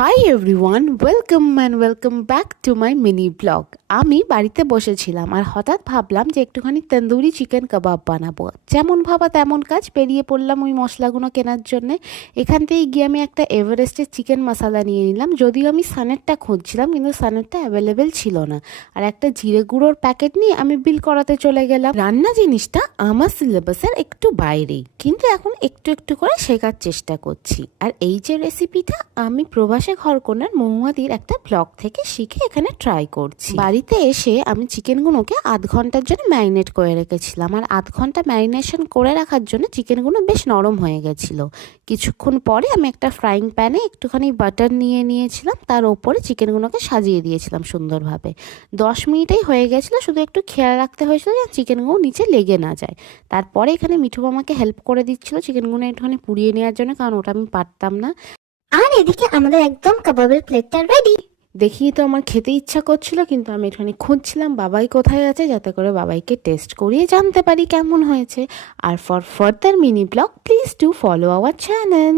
Hi everyone, welcome back to my mini blog. আমি বাড়িতে বসেছিলাম আর হঠাৎ ভাবলাম যে একটুখানি তন্দুরি চিকেন কাবাব বানাবো। যেমন ভাবা তেমন কাজ, বেরিয়ে পড়লাম ওই মশলাগুলো কেনার জন্যে। এখান থেকে গিয়ে আমি একটা এভারেস্টের চিকেন মশলা নিয়ে নিলাম। যদিও আমি সানেরটা খুঁজছিলাম, কিন্তু সানেরটা অ্যাভেলেবেল ছিল না। আর একটা জিরে গুঁড়োর প্যাকেট নিয়ে আমি বিল করাতে চলে গেলাম। রান্না জিনিসটা আমার সিলেবাসের একটু বাইরেই, কিন্তু এখন একটু একটু করে শেখার চেষ্টা করছি। আর এই যে রেসিপিটা আমি প্রবাসে ঘরকন্যার মহুয়াদির একটা ব্লগ থেকে শিখে এখানে ট্রাই করছি। বাড়িতে এসে আমি চিকেনগুলোকে আধ ঘন্টার জন্য ম্যারিনেট করে রেখেছিলাম। আর আধ ঘন্টা ম্যারিনেশন করে রাখার জন্য চিকেনগুলো বেশ নরম হয়ে গেছিল। কিছুক্ষণ পরে আমি একটা ফ্রাইং প্যানে একটুখানি বাটার নিয়ে নিয়েছিলাম, তার ওপরে চিকেনগুলোকে সাজিয়ে দিয়েছিলাম সুন্দরভাবে। 10 মিনিটেই হয়ে গেছিলো, শুধু একটু খেয়াল রাখতে হয়েছিল যে চিকেনগুলো নিচে লেগে না যায়। তারপরে এখানে মিঠু আমাকে হেল্প করে দিচ্ছিল চিকেনগুলো একটুখানি পুড়িয়ে নেওয়ার জন্য, কারণ ওটা আমি পারতাম না। আর এদিকে আমাদের একদম কাবাবের প্লেটটা রেডি। দেখিয়ে তো আমার খেতে ইচ্ছা করছিল, কিন্তু আমি একটুখানি খুঁজছিলাম বাবাই কোথায় আছে, যাতে করে বাবাইকে টেস্ট করিয়ে জানতে পারি কেমন হয়েছে। আর for further mini blog please do follow our channel.